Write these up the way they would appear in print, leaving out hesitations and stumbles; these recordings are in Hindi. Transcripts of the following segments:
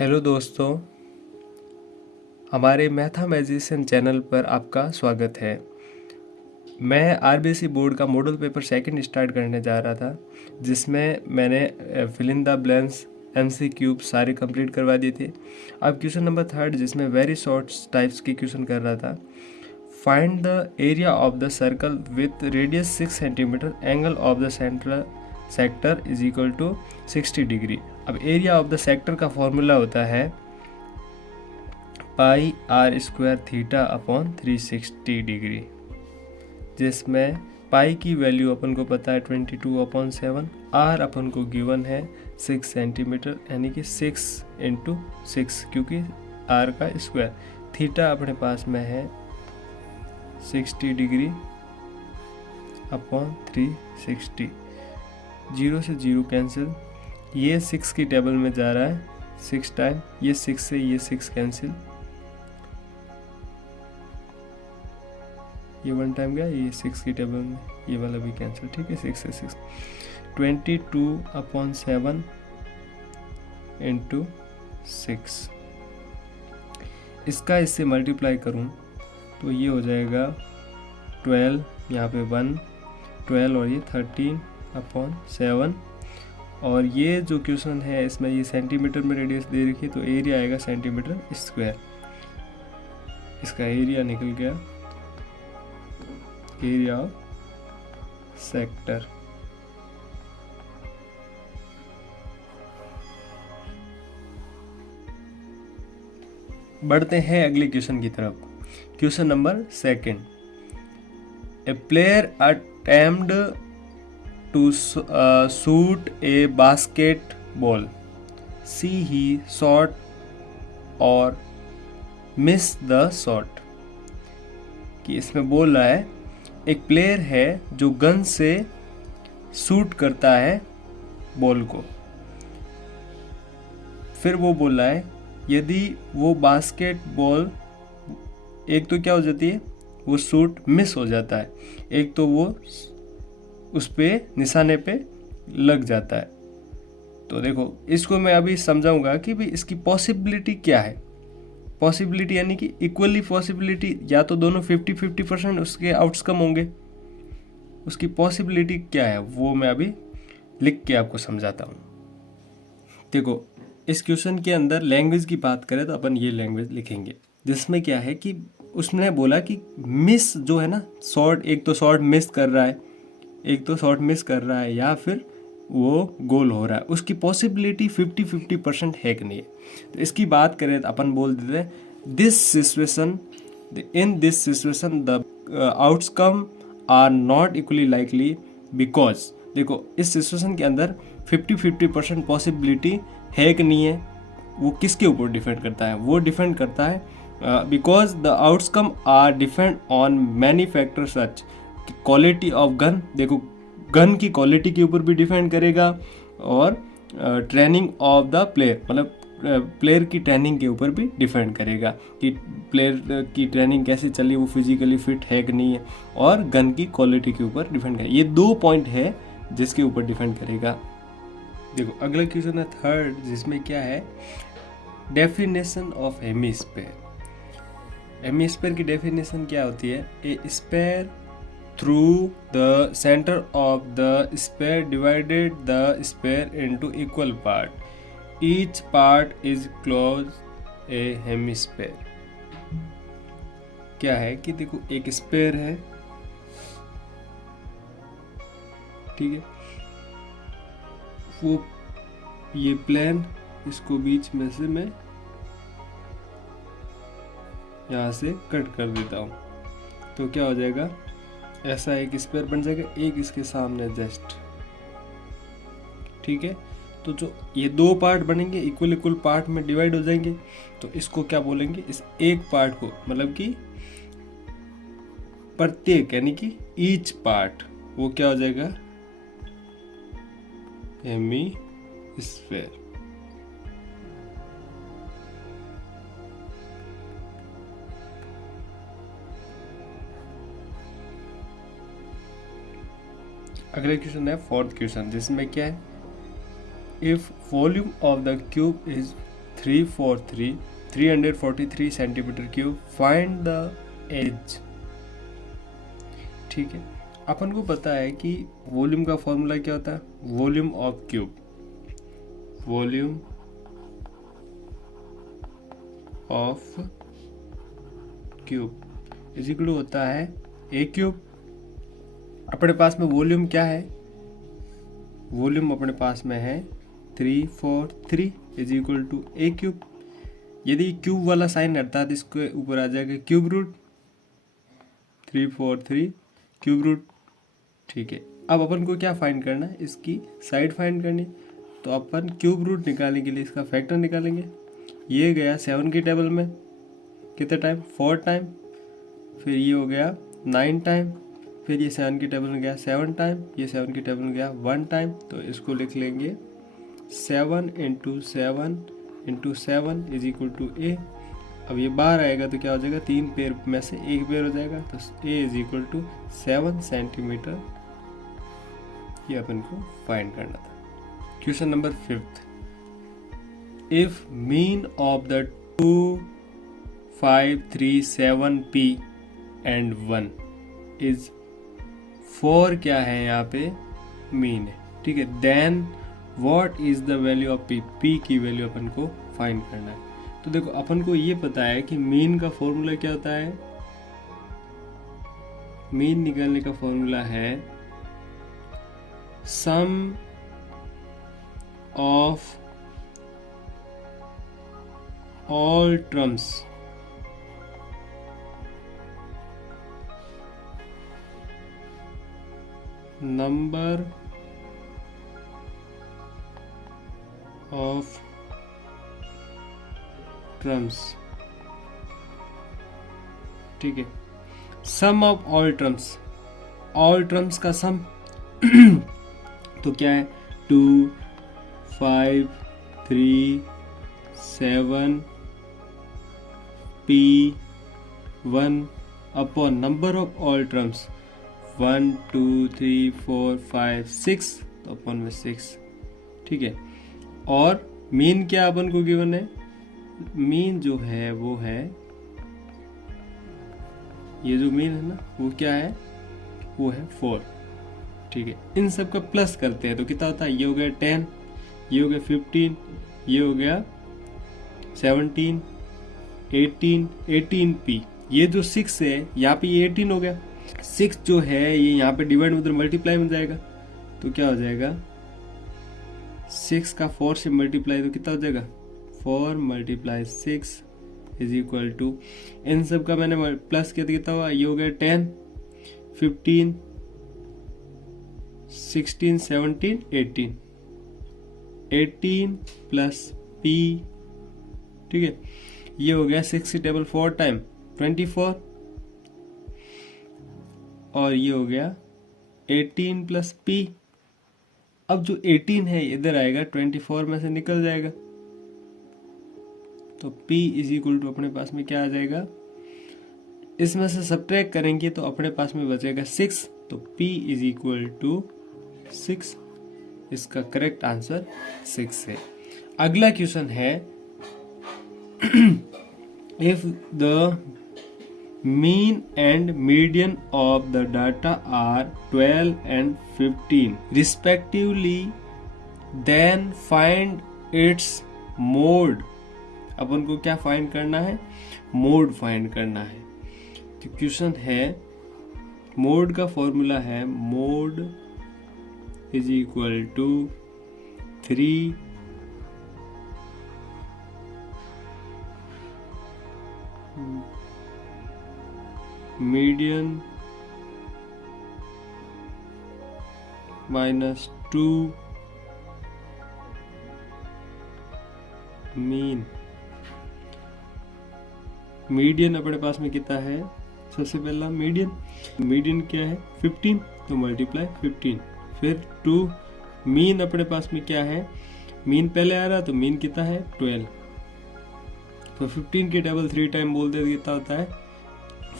हेलो दोस्तों, हमारे मैथमेटिशियन चैनल पर आपका स्वागत है। मैं आरबीसी बोर्ड का मॉडल पेपर सेकंड स्टार्ट करने जा रहा था, जिसमें मैंने fill in the blanks MCQ सारे कंप्लीट करवा दिए थे। अब क्वेश्चन नंबर थर्ड, जिसमें वेरी शॉर्ट टाइप्स के क्वेश्चन कर रहा था। Find the area of the circle with radius 6 centimetre, angle of the central sector is equal to 60 degree. अब एरिया ऑफ द सेक्टर का फॉर्मूला होता है पाई are square theta upon 360 degree, जिसमें पाई की वैल्यू अपन को पता है 22/7, आर अपन को गिवन है 6 सेंटीमीटर यानी कि 6 इंटू 6 क्योंकि आर का स्क्वायर, थीटा अपने पास में है 60 डिग्री अपॉन 360। 0 से 0 कैंसिल, ये 6 की टेबल में जा रहा है 6 टाइम, ये 6 से ये 6 कैंसिल, ये 1 टाइम गया, ये 6 की टेबल में ये वाला भी कैंसिल। ठीक है, 6 से 6 22/7 इंटू 6। इसका इससे मल्टीप्लाई करूं तो ये हो जाएगा 12, यहाँ पे 1 12 और ये 13/7। और ये जो क्वेश्चन है इसमें ये सेंटीमीटर में रेडियस दे रखी है, तो एरिया आएगा सेंटीमीटर स्क्वायर। इसका एरिया निकल गया, एरिया ऑफ सेक्टर। बढ़ते हैं अगले क्वेश्चन की तरफ। Question number second, a player attempt to shoot a basketball, see he shot और मिस द शॉट। कि इसमें बोल रहा है एक प्लेयर है जो गन से शूट करता है बॉल को, फिर वो बोल रहा है यदि वो बास्केटबॉल, एक तो क्या हो जाती है वो शूट मिस हो जाता है, एक तो वो उस पे निशाने पे लग जाता है। तो देखो इसको मैं अभी समझाऊंगा कि भाई इसकी पॉसिबिलिटी क्या है। पॉसिबिलिटी यानी कि इक्वली पॉसिबिलिटी, या तो दोनों 50-50% उसके आउटकम होंगे। उसकी पॉसिबिलिटी क्या है वो मैं अभी लिख के आपको समझाता हूँ। देखो इस क्वेश्चन के अंदर लैंग्वेज की बात करें तो अपन ये लैंग्वेज लिखेंगे, जिसमें क्या है कि उसने बोला कि मिस जो है ना शॉट, एक तो शॉट मिस कर रहा है, एक तो शॉट मिस कर रहा है या फिर वो गोल हो रहा है, उसकी पॉसिबिलिटी 50-50% है कि नहीं है। तो इसकी बात करें तो अपन बोल देते हैं this situation, in this situation the outcome are not equally likely because. देखो इस सिचुएशन के अंदर 50-50% पॉसिबिलिटी है कि नहीं है, वो किसके ऊपर डिपेंड करता है, वो डिपेंड करता है because the outcome are depend on many factor such quality of gun. देखो गन की क्वालिटी के ऊपर भी डिपेंड करेगा, और ट्रेनिंग ऑफ द प्लेयर, मतलब प्लेयर की ट्रेनिंग के ऊपर भी डिपेंड करेगा कि प्लेयर की ट्रेनिंग कैसे चली, वो फिजिकली फिट है कि नहीं है, और गन की क्वालिटी के ऊपर डिपेंड करेगा। ये 2 पॉइंट है जिसके ऊपर डिपेंड करेगा। देखो अगला क्वेश्चन है थर्ड, जिसमें क्या है डेफिनेशन ऑफ हेमिस्फीयर। हेमिस्फीयर की डेफिनेशन क्या होती है, ए sphere through the center of the sphere divided the sphere into equal part, each part is closed a hemisphere। क्या है कि देखो एक स्फीयर है, ठीक है, वो ये प्लेन, इसको बीच में से मैं यहाँ से कट कर देता हूँ, तो क्या हो जाएगा, ऐसा एक स्क्वायर बन जाएगा, एक इसके सामने जस्ट, ठीक है। तो जो ये 2 पार्ट बनेंगे इक्वल पार्ट में डिवाइड हो जाएंगे, तो इसको क्या बोलेंगे, इस एक पार्ट को, मतलब कि प्रत्येक यानी कि ईच पार्ट, वो क्या हो जाएगा हेमिस्फीयर। अगला क्वेश्चन है फोर्थ क्वेश्चन, जिसमें क्या है, if volume of the cube is 343 centimetre cube, find the edge. ठीक है, अपन को पता है कि वॉल्यूम का फॉर्मूला क्या होता है, volume of cube, volume of cube is equal to होता है ए क्यूब। अपने पास में वॉल्यूम क्या है, वॉल्यूम अपने पास में है 343 is equal to a cube. यदि क्यूब वाला साइन हटता तो इसके ऊपर आ जाएगा क्यूब रूट, 343 क्यूब रूट। ठीक है, अब अपन को क्या फाइंड करना है, इसकी साइड फाइंड करनी। तो अपन क्यूब रूट निकालने के लिए इसका फैक्टर निकालेंगे। ये गया 7 की टेबल में कितने टाइम, 4 टाइम, फिर ये हो गया 9 टाइम, फिर ये 7 की टेबल में गया 7 टाइम, ये 7 की टेबल में गया 1 टाइम। तो इसको लिख लेंगे 7 × 7 × 7 इज इक्वल टू ए। अब ये बाहर आएगा तो क्या हो जाएगा, 3 पेयर में से एक पेयर हो जाएगा, तो a is equal to 7 centimetre. ये अपन को फाइंड करना था। Question number 5, if mean of the 2, 5, 3, 7 p and 1 is 4 क्या है, यहाँ पे मीन है। ठीक है, then what is the value of p, p की वैल्यू अपन को फाइंड करना है। तो देखो अपन को ये पता है कि मीन का फॉर्मूला क्या होता है, मीन निकालने का फॉर्मूला है sum of all terms number of terms. ठीक है, sum of all terms, all terms का सम तो क्या है, 2, 5, 3, 7 p 1 upon number of all terms 1, 2, 3, 4, 5, 6 तो अपन में 6। ठीक है, और मीन क्या अपन को गिवन है, मीन जो है वो है, ये जो मीन है ना वो क्या है, वो है 4। ठीक है, इन सब का प्लस करते हैं तो कितना होता है, ये हो गया 10, ये हो गया 15, ये हो गया 17, 18, 18p। ये जो 6 है यहाँ पे ये 18 हो गया, 6 जो है ये यहाँ पे डिवाइड में उधर मल्टीप्लाई में जाएगा तो क्या हो जाएगा, 6 का 4 से मल्टीप्लाई तो कितना हो जाएगा, 4 × 6 इज इक्वल टू, इन सब का मैंने प्लस किया तो कितना हुआ, ये हो गया 10, 15, 16, 17, 18, 18 प्लस p। ठीक है, ये हो गया 6 की टेबल 4 टाइम 24, और ये हो गया 18 प्लस p। अब जो 18 है इधर आएगा, 24 में से निकल जाएगा, तो p इज इक्वल टू अपने पास में क्या आ जाएगा, इसमें से सब्ट्रैक्ट करेंगे तो अपने पास में बचेगा 6, तो p इज इक्वल टू 6। इसका करेक्ट आंसर 6 है। अगला क्वेश्चन है, if the mean and median of the data are 12 and 15 respectively, then find its mode। अपन को क्या फाइंड करना है, मोड फाइंड करना है। तो क्वेश्चन है, मोड का फॉर्मूला है mode is equal to 3 median minus 2 mean. Median अपने पास में कितना है, सबसे पहला मीडियन क्या है 15, तो मल्टीप्लाई 15, फिर 2 मीन अपने पास में क्या है, मीन पहले आ रहा तो मीन कितना है 12, तो 15 की टेबल 3 टाइम बोल दे कितना होता है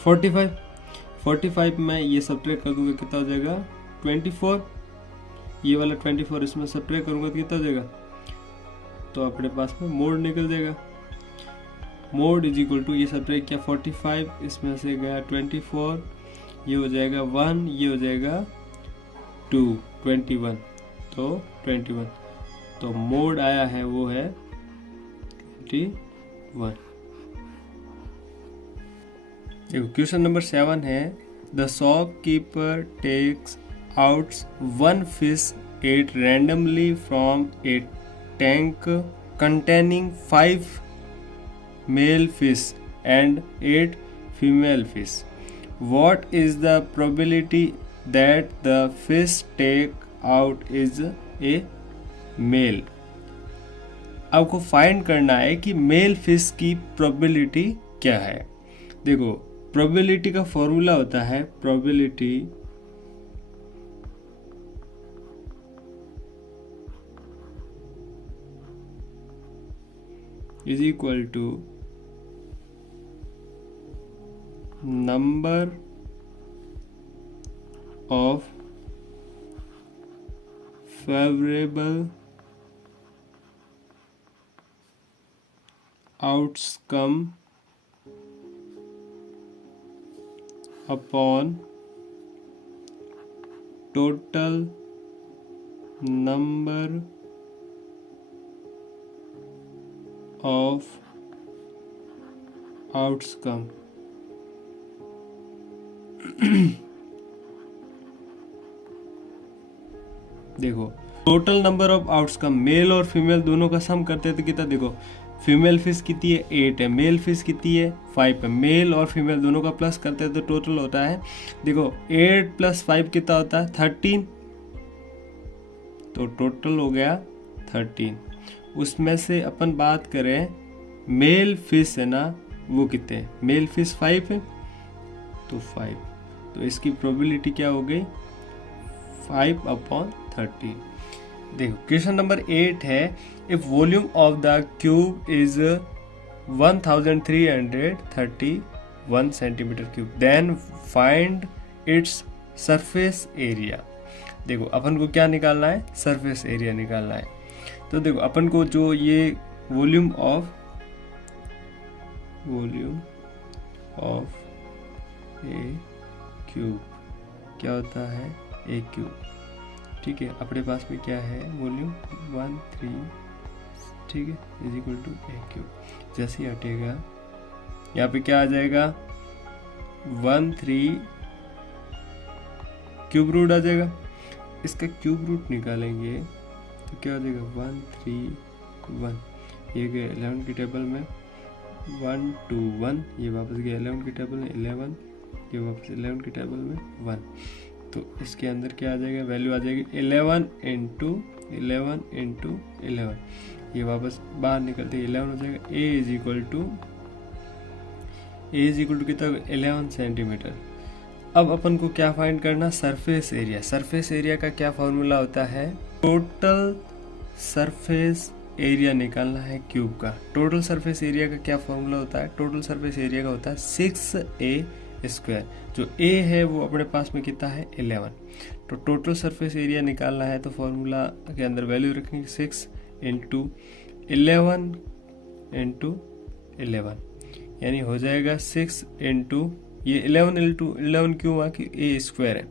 45 में ये सब्ट्रैक्ट कर दूंगा कितना हो जाएगा 24, ये वाला 24 इसमें सब्ट्रैक्ट करूंगा तो कितना हो जाएगा तो अपने पास में मोड निकल जाएगा। मोड इज इक्वल टू, ये सब्ट्रैक्ट किया 45, इसमें से गया 24, ये हो जाएगा 1, ये हो जाएगा 2, 21, तो 21, तो मोड आया है वो है 21। देखो क्वेश्चन नंबर 7 है, the shopkeeper takes out 1 fish ate randomly from a tank containing 5 male fish and 8 female fish. What is the probability that the fish take out is a male? आपको फाइंड करना है कि मेल फिश की प्रोबेबिलिटी क्या है। देखो प्रोबेबिलिटी का फॉर्मूला होता है probability is equal to number of favourable outcome upon total number of outcome। देखो total number of outcome male और फीमेल दोनों का सम करते हैं तो कितना, देखो फीमेल फिश कितनी है 8 है, मेल फिश कितनी है 5 है, मेल और फीमेल दोनों का प्लस करते हैं तो टोटल होता है, देखो 8 + 5 कितना होता है 13, तो टोटल हो गया 13। उसमें से अपन बात करें मेल फिश है ना, वो कितने हैं, मेल फिश 5 है तो 5, तो इसकी प्रोबेबिलिटी क्या हो गई 5/13। देखो क्वेश्चन नंबर 8 है, if volume of the cube is 1331 centimetre cube then find its surface area. देखो अपन को क्या निकालना है, सरफेस एरिया निकालना है। तो देखो अपन को जो ये वॉल्यूम ऑफ ए क्यूब क्या होता है, ए क्यूब, ठीक है, अपने पास में क्या है वॉल्यूम 13, ठीक है, is equal to a cube. जैसे ही हटेगा यहाँ पे क्या आ जाएगा 13 क्यूब रूट आ जाएगा, इसका क्यूब रूट निकालेंगे तो क्या हो जाएगा 131, ये गया 11 की टेबल में 121, ये वापस गया 11 की टेबल में 11, ये वापस 11 की टेबल में 1, तो इसके अंदर क्या आ जाएगा, वैल्यू आ जाएगी 11 × 11, ये वापस बाहर निकलते 11 हो जाएगा। ए इज इक्वल टू कितना 11 सेंटीमीटर। अब अपन को क्या फाइंड करना, सरफेस एरिया। सरफेस एरिया का क्या फॉर्मूला होता है, टोटल सरफेस एरिया निकालना है क्यूब का। टोटल सरफेस एरिया का क्या फॉर्मूला होता है, टोटल सरफेस एरिया का होता है 6a²। जो a है वो अपने पास में कितना है 11, तो टोटल सरफेस एरिया निकालना है तो फॉर्मूला के अंदर वैल्यू रखनी 6 × 11 यानी हो जाएगा 6 × ये 11 क्यों हुआ कि a² है,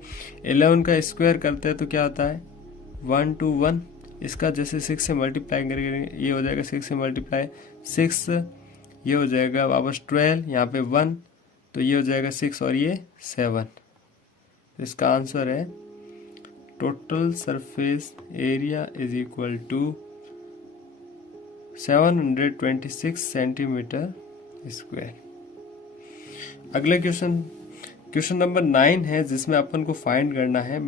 11 का स्क्वायर करते हैं तो क्या होता है 121, इसका जैसे 6 से मल्टीप्लाई करेंगे ये हो जाएगा 6 से मल्टीप्लाई 6, ये हो जाएगा वापस 12, यहाँ पे 1, तो ये हो जाएगा 6 और ये 7। तो इसका आंसर है total surface area is equal to 726 centimetre square. अगला क्वेश्चन नंबर 9 है जिसमें अपन को फाइंड करना है,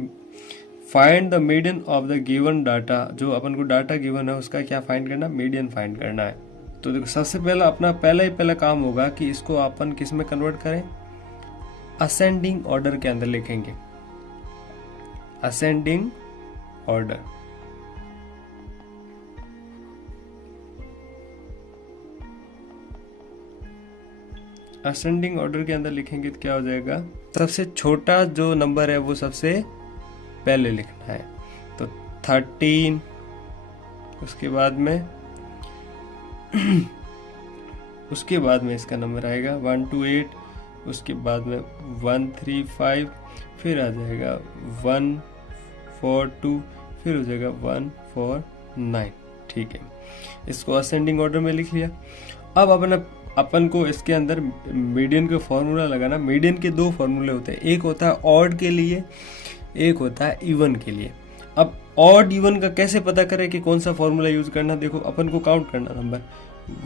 find the median of the given data. जो अपन को डाटा गिवन है उसका क्या फाइंड करना, मीडियन फाइंड करना है। तो देखो सबसे पहला अपना पहला काम होगा कि इसको अपन किस में कन्वर्ट करें, असेंडिंग ऑर्डर के अंदर लिखेंगे, असेंडिंग ऑर्डर। असेंडिंग ऑर्डर के अंदर लिखेंगे तो क्या हो जाएगा, सबसे छोटा जो नंबर है वो सबसे पहले लिखना है। तो 13, उसके बाद में उसके बाद में इसका नंबर आएगा 1 2 8, उसके बाद में 1 3 5, फिर आ जाएगा 1 4 2, फिर हो जाएगा 1 4 9। ठीक है, इसको असेंडिंग ऑर्डर में लिख लिया। अब अपन को इसके अंदर मीडियन का फॉर्मूला लगाना। मीडियन के दो फॉर्मूले होते हैं, एक होता है ऑड के लिए, एक होता है इवन के लिए। अब ऑड इवन का कैसे पता करें कि कौन सा फॉर्मूला यूज करना? देखो, अपन को काउंट करना नंबर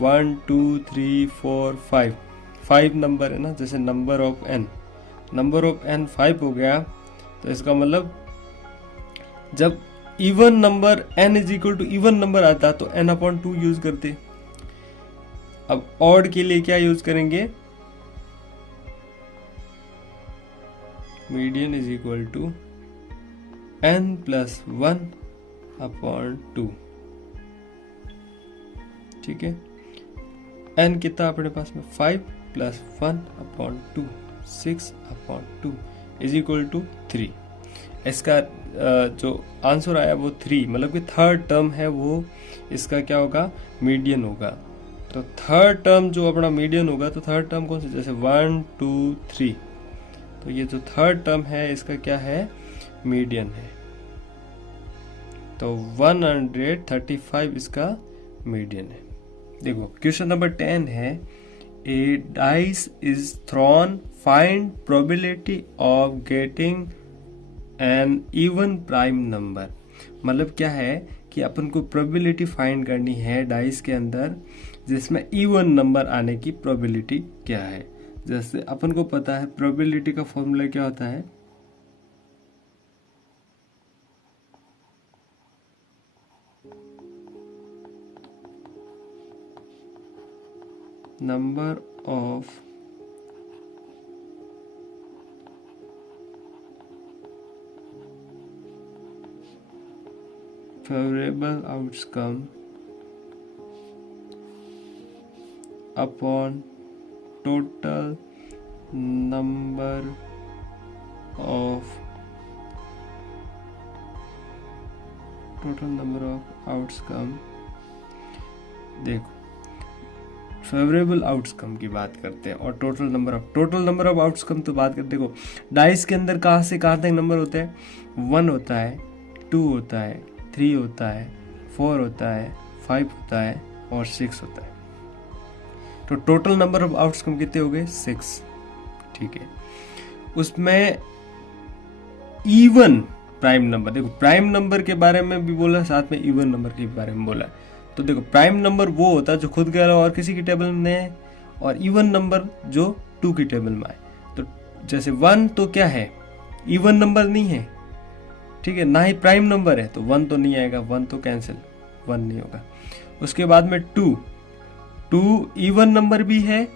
1 2 3 4 5, 5 नंबर है ना, जैसे नंबर ऑफ एन 5 हो गया, तो इसका मतलब जब even number n is equal to even number आता तो n/2 यूज करते। अब ऑड के लिए क्या यूज करेंगे? Median is equal to n+1/2। ठीक है, n कितना अपने पास में 5 + 1/2, 6/2 इज इक्वल टू 3। इसका जो आंसर आया वो 3, मतलब कि थर्ड टर्म है वो इसका क्या होगा? मीडियन होगा। तो थर्ड टर्म जो अपना मीडियन होगा, तो थर्ड टर्म कौन सा? जैसे 1 2 3, तो ये जो थर्ड टर्म है इसका क्या है? मीडियन है। तो 135 इसका मीडियन है। देखो, क्वेश्चन नंबर 10 है, a dice is thrown, find probability of getting an even prime number. मतलब क्या है कि अपन को प्रोबेबिलिटी फाइंड करनी है डाइस के अंदर जिसमें इवन नंबर आने की प्रोबेबिलिटी क्या है। जैसे अपन को पता है प्रोबेबिलिटी का फॉर्मूला क्या होता है? Number of favorable outcome upon total number of outcome। देखो, फेवरेबल आउटकम की बात करते हैं और टोटल नंबर ऑफ आउटकम तो बात करते। देखो, डाइस के अंदर कहाँ से कहाँ तक नंबर होते हैं? 1 होता है, 2 होता है, 3 होता है, 4 होता है, 5 होता है और 6 होता है। तो टोटल नंबर ऑफ आउटकम कितने हो गए? 6। ठीक है, उसमें इवन प्राइम नंबर, देखो प्राइम नंबर के बारे में भी बोला, साथ में इवन नंबर के बारे में बोला। तो देखो, प्राइम नंबर वो होता है जो खुद के अलावा और किसी की टेबल में है, और इवन नंबर जो 2 की टेबल में आए। तो जैसे 1 तो क्या है? इवन नंबर नहीं है, ठीक है, ना ही प्राइम नंबर है, तो 1 तो नहीं आएगा, 1 तो कैंसिल, 1 नहीं होगा। उसके बाद में 2 इवन नंबर भी है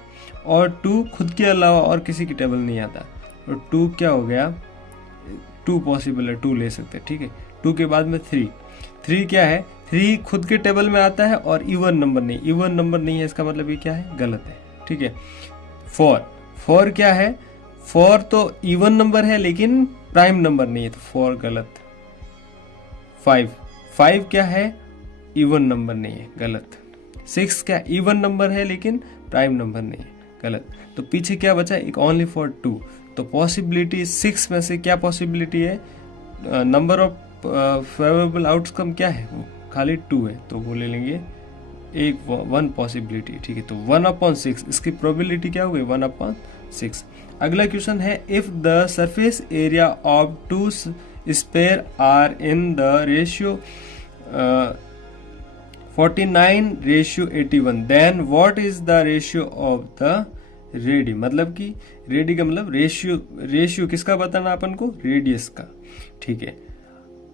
और 2 खुद के अलावा और किसी की टेबल नहीं आता, तो 2 क्या हो गया? 2 पॉसिबल है, 2 ले सकते हैं। ठीक है, 2 के बाद में 3 क्या है? 3 खुद के टेबल में आता है और इवन नंबर नहीं है, इसका मतलब ये क्या है? गलत है। ठीक है, 4 क्या है? 4 तो इवन नंबर है लेकिन प्राइम नंबर नहीं है, तो 4 गलत। 5 क्या है? इवन नंबर नहीं है, गलत। 6 क्या? इवन नंबर है लेकिन प्राइम नंबर नहीं है, गलत। तो पीछे क्या बचा? एक ओनली फॉर 2। तो पॉसिबिलिटी 6 में से क्या पॉसिबिलिटी है? नंबर ऑफ फेवरेबल आउटकम क्या है? वो खाली 2 है, तो वो ले लेंगे 1 पॉसिबिलिटी। ठीक है, तो 1/6 इसकी प्रोबेबिलिटी क्या हो गई? 1/6। अगला क्वेश्चन है, if the surface area of 2 sphere are in the ratio 49:81, then what is the ratio of the radii. मतलब कि रेडी का मतलब रेशियो किसका बताना अपन को? रेडियस का। ठीक है,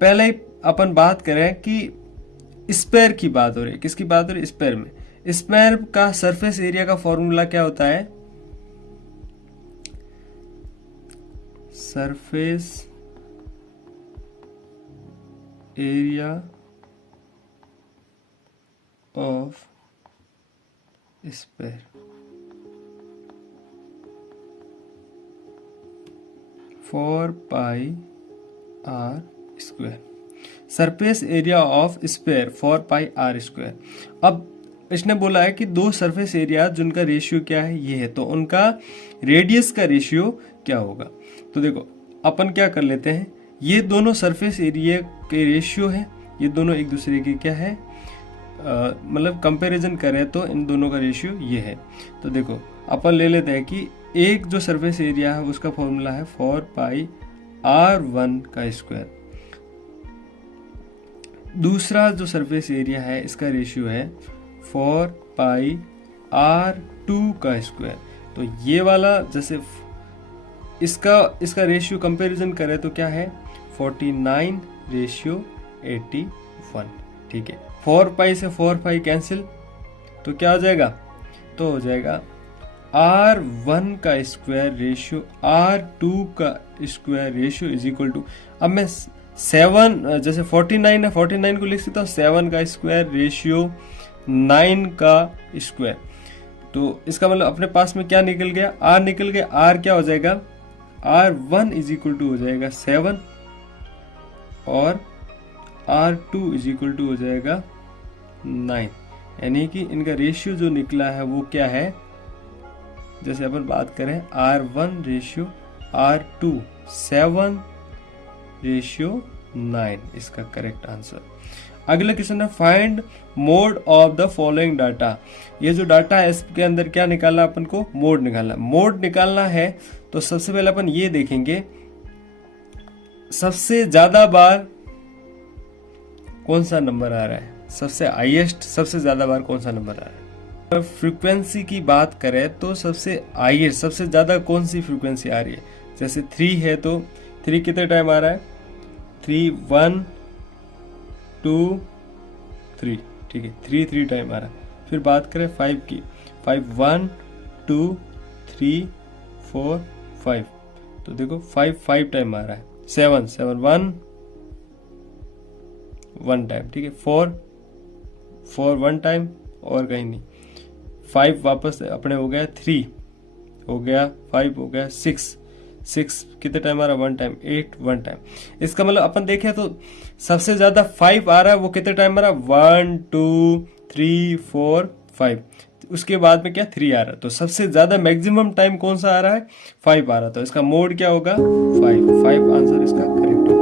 पहले ही अपन बात करें कि स्पेयर की बात हो रही है। किसकी बात हो रही है? स्पेयर में। स्पेयर का सरफेस एरिया का फॉर्मूला क्या होता है? Surface area of sphere 4πr²। Surface area of sphere 4πr²। अब इसने बोला है कि दो सरफेस एरिया जिनका रेशियो क्या है ये है, तो उनका रेडियस का रेशियो क्या होगा। तो देखो अपन क्या कर लेते हैं, ये दोनों सरफेस एरिया के रेशियो है, ये दोनों एक दूसरे के क्या है मतलब कंपैरिजन करें तो इन दोनों का रेशियो ये है। तो देखो अपन ले लेते हैं कि एक जो सरफेस एरिया है उसका फॉर्मूला है 4πr1 का स्क्वायर, दूसरा जो सरफेस एरिया है इसका रेशियो है 4πr2 का स्क्वायर। तो ये वाला जैसे इसका रेशियो कंपैरिजन करें तो क्या है 49:81। ठीक है, 4π से 4π कैंसिल तो क्या हो जाएगा, तो हो जाएगा R1 का स्क्वायर रेशियो R2 का square ratio is equal to, अब मैं 7 जैसे 49 है 49 को लिख सकता हूँ 7 का स्क्वायर रेशियो 9 का स्क्वायर। तो इसका मतलब अपने पास में क्या निकल गया, R निकल गया, R क्या हो जाएगा R1 इज इक्वल टू हो जाएगा 7 और R2 इज इक्वल टू हो जाएगा 9, यानी कि इनका रेशियो जो निकला है वो क्या है, जैसे अपन बात करें R1 रेशियो R2 7:9 इसका करेक्ट आंसर। अगला क्वेश्चन है find mode of the following data. ये जो डाटा है इसके अंदर क्या निकालना, अपन को मोड निकालना। मोड निकालना है तो सबसे पहले अपन ये देखेंगे सबसे ज्यादा बार कौन सा नंबर आ रहा है, सबसे हाईएस्ट सबसे ज्यादा बार कौन सा नंबर आ रहा है। अगर फ्रीक्वेंसी की बात करें तो सबसे हाईएस्ट सबसे ज्यादा कौन सी फ्रीक्वेंसी आ रही है, जैसे 3 है तो 3 कितने टाइम आ रहा है, 3 1 2 3, ठीक है 3 टाइम आ रहा है। फिर बात करें 5 की, 5 1 2 3 4 5, तो देखो 5 टाइम आ रहा है। 7 1 टाइम, ठीक है 4 1 टाइम और कहीं नहीं। 5 वापस अपने हो गया, 3 हो गया, 5 हो गया, 6 कितने टाइम आ रहा है 1 टाइम, 8 1 टाइम। इसका मतलब अपन देखें तो सबसे ज्यादा 5 आ रहा है, वो कितने टाइम आ रहा है 1 2 3 4 5, उसके बाद में क्या 3 आ रहा है। तो सबसे ज्यादा मैक्सिमम टाइम कौन सा आ रहा है 5 आ रहा है, तो इसका मोड क्या होगा 5 आंसर इसका करेक्ट।